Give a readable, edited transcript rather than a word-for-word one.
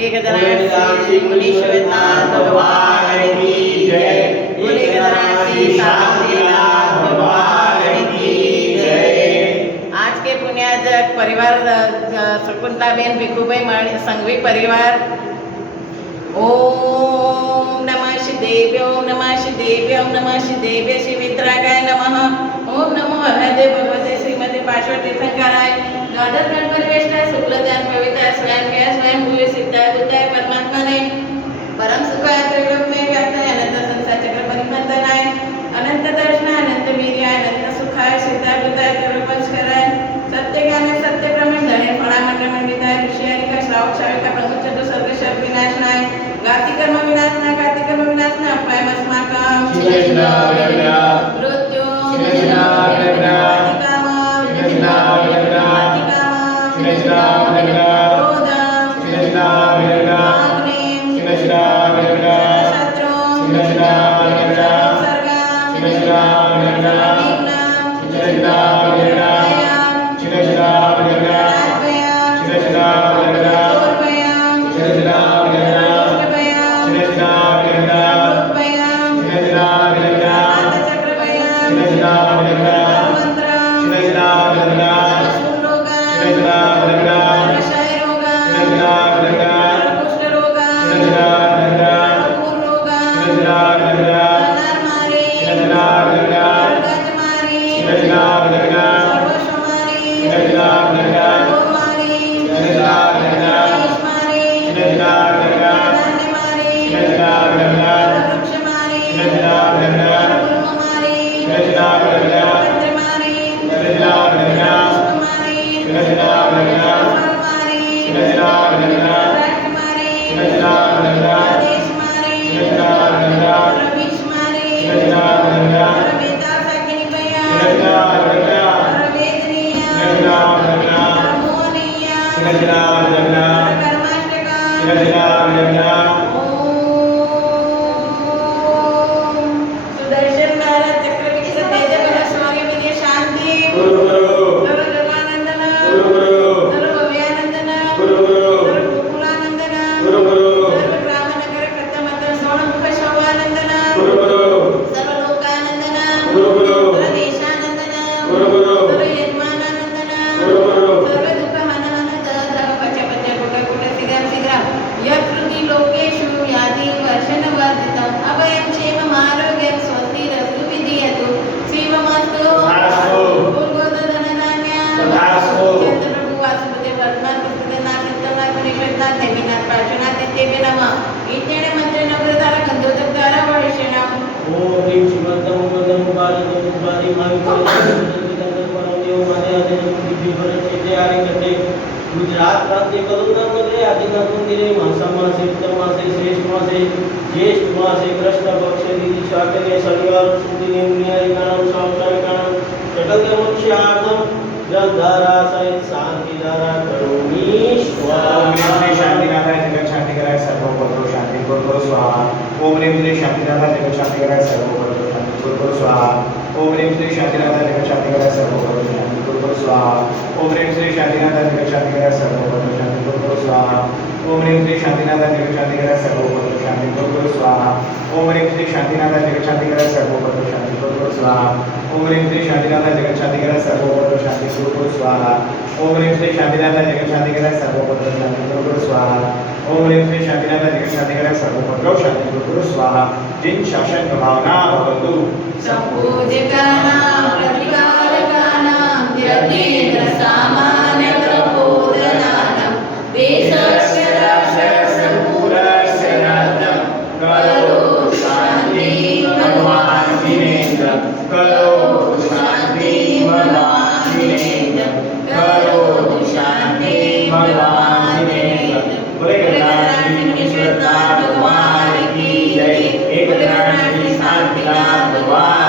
श्री मुनीश्वरनाथ भगवान की जय। बोले गणराज शांतिनाथ भगवान की जय। आज के पुण्याजक परिवार शकुंतलाबेन भिखुभाई संघवी परिवार ओम नमः शिदेव्य ओम नमः शिदेव्य ओम नमः शिदेव्य श्री वितरागाय नमः ओम नमो हरदे भगवते श्रीमती पार्श्व तीर्थंकराय द्वादश गणपति वेष्टाय शुक्ल ध्यान पवित्र स्वयं के स्वयं भूय सिद्धाय बुद्धाय परमात्मा ने परम सुखाय त्रिलोक में व्याप्त है अनंत संसार चक्र परिवर्तनाय अनंत दर्शन अनंत वीर्य अनंत सुखाय सिद्धाय बुद्धाय त्रिलोक कराय सत्य ज्ञान सत्य प्रमाण धने फळा मंडळ मंडिताय ऋषि हरि का श्रावक शाविका प्रमुख चतुर सर्ग शर्प विनाशनाय गाति कर्म विनाशनाय गाति कर्म विनाशनाय अपाय अस्माकं मृत्यु गुजरात प्रांत कलुंदर मध्ये आदिनाथ मंदिरे मासा मासे उत्तम मासे श्रेष्ठ मासे ज्येष्ठ मासे कृष्ण पक्ष दिदी शाकले शनिवार सुदिने मुनियारिकाणां सावसारिकाणां सकलमनुष्यार्थं जलधारा सहित शांतिधारा करोमि स्वाहा। श्री शांतिनाथाय जगत शांति कराय सर्व परो शांति करो स्वाहा। ओम ह्रीं श्री शांतिनाथाय जगत शांति कराय सर्व परो शांति करो स्वाहा। ओम ह्रीं श्री शांतिनाथाय जगत शांति कराय सर्व परो शांति करो स्वाहा। ओम ह्रीं श्री शांतिनाथाय जगत शांति कराय सर्व परो शांति करो स्वाहा। ओम ह्रीं श्री शांतिनाथाय जगत शांति कराय सर्व परो शांति करो स्वाहा। ओम ह्रीं श्री शांतिनाथाय जगत शांति कराय सर्व परो शांति करो स्वाहा। ओम ह्रीं श्री शांतिनाथाय जगत शांति कराय सर्व परो शांति करो स्वाहा। ओम ह्रीं श्री शांतिनाथाय जगत शांति कराय सर्व परो शांति करो स्वाहा। ओम ह्रीं श्री शांतिनाथाय जगत शांति कराय सर्व परो शांति करो स्वाहा। जिन शासन भावना भवतु संपूज्यकानां प्रतिकारकानां यतीन्द्र सामान्य प्रबोधनानां देशस्य राष्ट्रस्य पूरस्य राज्यं करोतु शान्ति भगवान् वीरेन्द्र करोतु शान्ति भगवान् वीरेन्द्र करोतु शान्ति भगवान् वीरेन्द्र। बोले गणराज श्री मुनीश्वरनाथ भगवान की जय। एक गणराज श्री शांतिनाथ भगवान